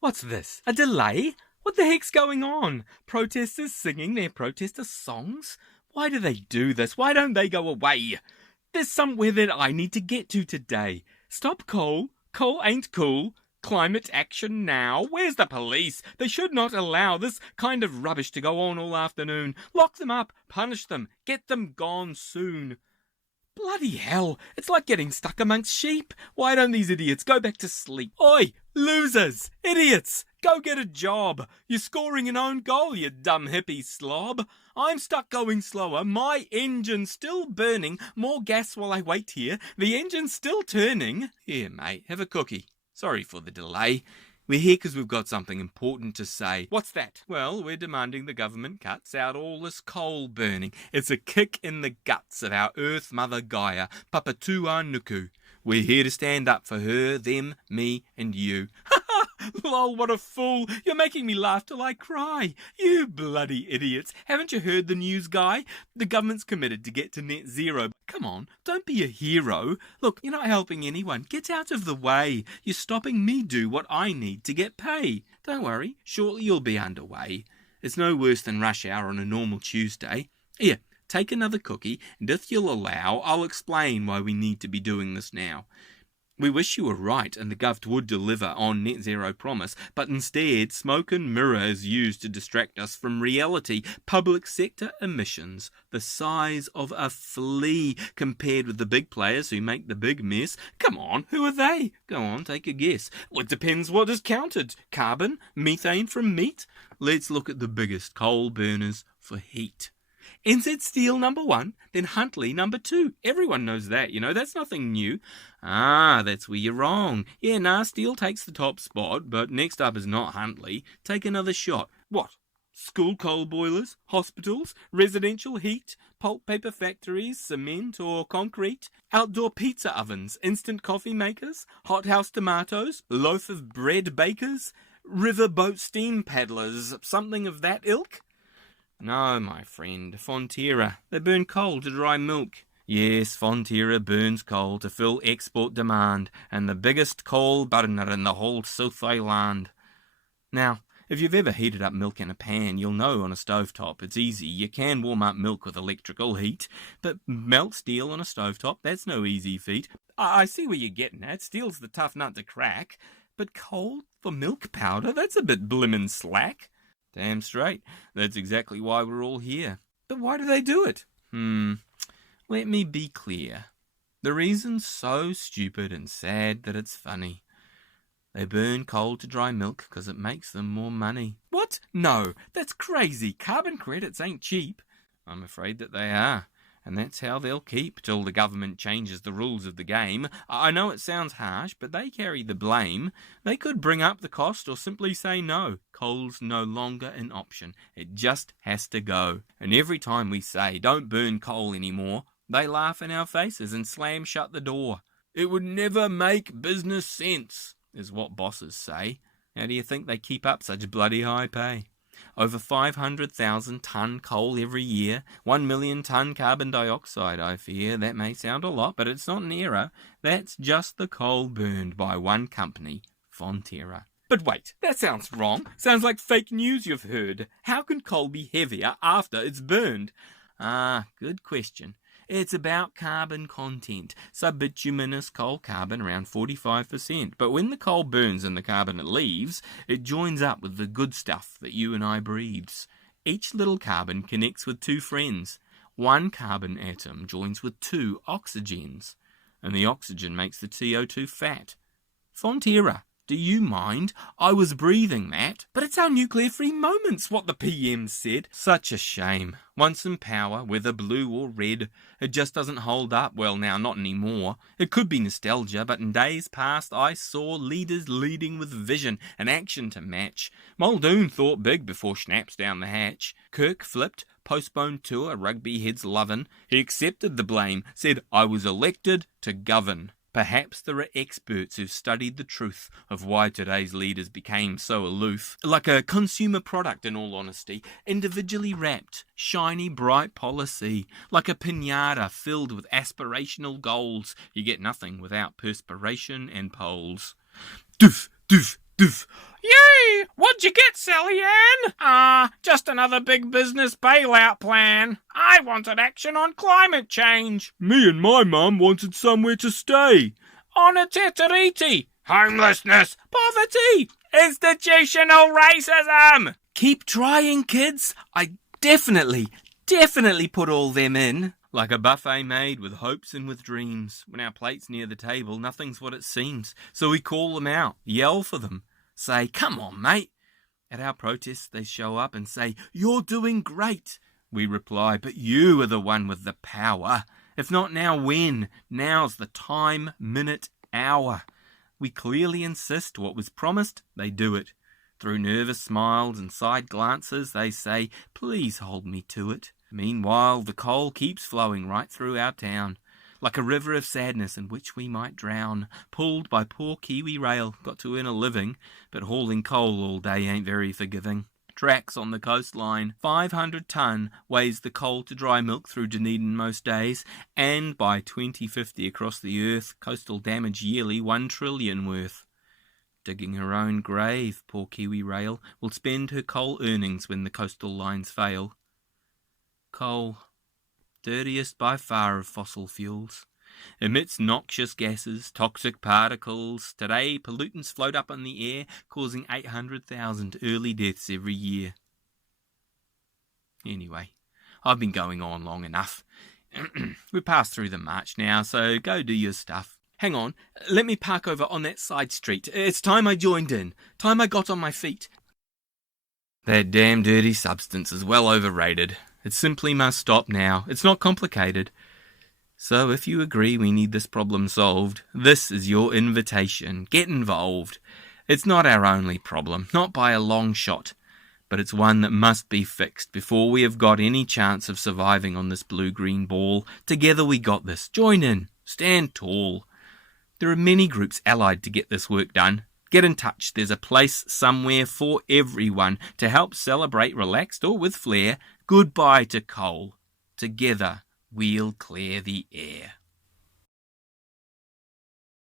What's this? A delay? What the heck's going on? Protesters singing their protester songs? Why do they do this? Why don't they go away? There's somewhere that I need to get to today. Stop coal. Coal ain't cool. Climate action now. Where's the police? They should not allow this kind of rubbish to go on all afternoon. Lock them up. Punish them. Get them gone soon. Bloody hell, it's like getting stuck amongst sheep. Why don't these idiots go back to sleep? Oi, losers, idiots, go get a job. You're scoring an own goal, you dumb hippie slob. I'm stuck going slower, my engine's still burning, more gas while I wait here, the engine's still turning. Here, mate, have a cookie. Sorry for the delay. We're here because we've got something important to say. What's that? Well, we're demanding the government cuts out all this coal burning. It's a kick in the guts of our Earth Mother Gaia, Papatūānuku. We're here to stand up for her, them, me, and you. Ha ha! Lol, what a fool! You're making me laugh till I cry. You bloody idiots. Haven't you heard the news, guy? The government's committed to get to net zero. Come on, don't be a hero. Look, you're not helping anyone. Get out of the way. You're stopping me do what I need to get pay. Don't worry, shortly you'll be underway. It's no worse than rush hour on a normal Tuesday. Here, take another cookie, and if you'll allow, I'll explain why we need to be doing this now. We wish you were right and the Gov would deliver on net zero promise, but instead smoke and mirror is used to distract us from reality. Public sector emissions, the size of a flea compared with the big players who make the big mess. Come on, who are they? Go on, take a guess. Well, it depends what is counted. Carbon? Methane from meat? Let's look at the biggest coal burners for heat. NZ Steel number 1, then Huntly number 2. Everyone knows that, that's nothing new. Ah, that's where you're wrong. Yeah, Steel takes the top spot, but next up is not Huntly. Take another shot. What? School coal boilers, hospitals, residential heat, pulp paper factories, cement or concrete, outdoor pizza ovens, instant coffee makers, hothouse tomatoes, loaf of bread bakers, riverboat steam paddlers, something of that ilk? No, my friend, Fonterra. They burn coal to dry milk. Yes, Fonterra burns coal to fill export demand, and the biggest coal burner in the whole South Island. Now, if you've ever heated up milk in a pan, you'll know on a stovetop it's easy. You can warm up milk with electrical heat, but melt steel on a stovetop, that's no easy feat. I see where you're getting at. Steel's the tough nut to crack, but coal for milk powder, that's a bit blimmin' slack. Damn straight. That's exactly why we're all here. But why do they do it? Let me be clear. The reason's so stupid and sad that it's funny. They burn coal to dry milk because it makes them more money. What? No, that's crazy. Carbon credits ain't cheap. I'm afraid that they are. And that's how they'll keep till the government changes the rules of the game. I know it sounds harsh, but they carry the blame. They could bring up the cost or simply say no. Coal's no longer an option. It just has to go. And every time we say don't burn coal anymore, they laugh in our faces and slam shut the door. It would never make business sense, is what bosses say. How do you think they keep up such bloody high pay? Over 500,000 tonne coal every year, 1 million tonne carbon dioxide, I fear. That may sound a lot, but it's not an error. That's just the coal burned by one company, Fonterra. But wait, that sounds wrong. Sounds like fake news you've heard. How can coal be heavier after it's burned? Ah, good question. It's about carbon content. Subbituminous coal carbon around 45%. But when the coal burns and the carbon it leaves, it joins up with the good stuff that you and I breathes. Each little carbon connects with 2 friends. One carbon atom joins with 2 oxygens. And the oxygen makes the CO2 fat. Fonterra, do you mind? I was breathing that. But it's our nuclear-free moments, what the PM said. Such a shame. Once in power, whether blue or red, it just doesn't hold up. Well, now, not anymore. It could be nostalgia, but in days past I saw leaders leading with vision and action to match. Muldoon thought big before Schnaps down the hatch. Kirk flipped, postponed tour, rugby heads lovin'. He accepted the blame, said, I was elected to govern. Perhaps there are experts who've studied the truth of why today's leaders became so aloof. Like a consumer product, in all honesty, individually wrapped, shiny, bright policy. Like a piñata filled with aspirational goals. You get nothing without perspiration and polls. Doof, doof, Doof. Yay! What'd you get, Sally Ann? Just another big business bailout plan. I wanted action on climate change. Me and my mum wanted somewhere to stay. On a Teteriti. Homelessness. Poverty. Institutional racism. Keep trying, kids. I definitely put all them in. Like a buffet made with hopes and with dreams. When our plate's near the table, nothing's what it seems. So we call them out, yell for them, say, come on, mate. At our protests, they show up and say, you're doing great. We reply, but you are the one with the power. If not now, when? Now's the time, minute, hour. We clearly insist what was promised, they do it. Through nervous smiles and side glances, they say, please hold me to it. Meanwhile, the coal keeps flowing right through our town, like a river of sadness in which we might drown, pulled by poor Kiwi Rail, got to earn a living, but hauling coal all day ain't very forgiving. Tracks on the coastline, 500 tonne, weighs the coal to dry milk through Dunedin most days, and by 2050 across the earth, coastal damage yearly 1 trillion worth. Digging her own grave, poor Kiwi Rail will spend her coal earnings when the coastal lines fail. Coal, dirtiest by far of fossil fuels, emits noxious gases, toxic particles. Today, pollutants float up in the air, causing 800,000 early deaths every year. Anyway, I've been going on long enough. We're past through the march now, so go do your stuff. Hang on, let me park over on that side street. It's time I joined in. Time I got on my feet. That damn dirty substance is well overrated. It simply must stop now. It's not complicated. So if you agree we need this problem solved, this is your invitation. Get involved. It's not our only problem, not by a long shot, but it's one that must be fixed before we have got any chance of surviving on this blue-green ball. Together we got this. Join in. Stand tall. There are many groups allied to get this work done. Get in touch. There's a place somewhere for everyone to help celebrate relaxed or with flair. Goodbye to coal. Together we'll clear the air.